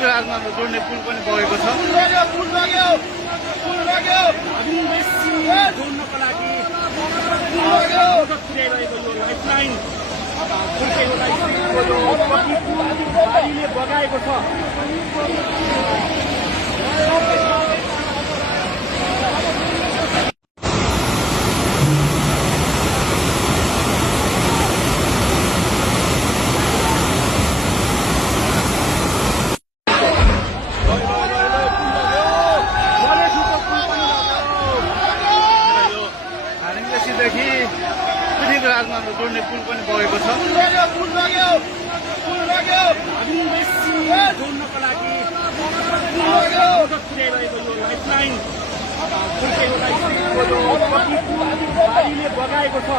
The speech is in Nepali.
पृथ्वी राजमा जोड्ने पुल पनि बगेको छ। जोड्नको लागि पुर्याइरहेको यो लाइफलाइन बाढीले बगाएको छ। देखि पृथ्वी राजमा जोड्ने पुल पनि बगेको छ। जोड्नको लागि पुर्याइरहेको यो लाइफलाइन बाढीले बगाएको छ।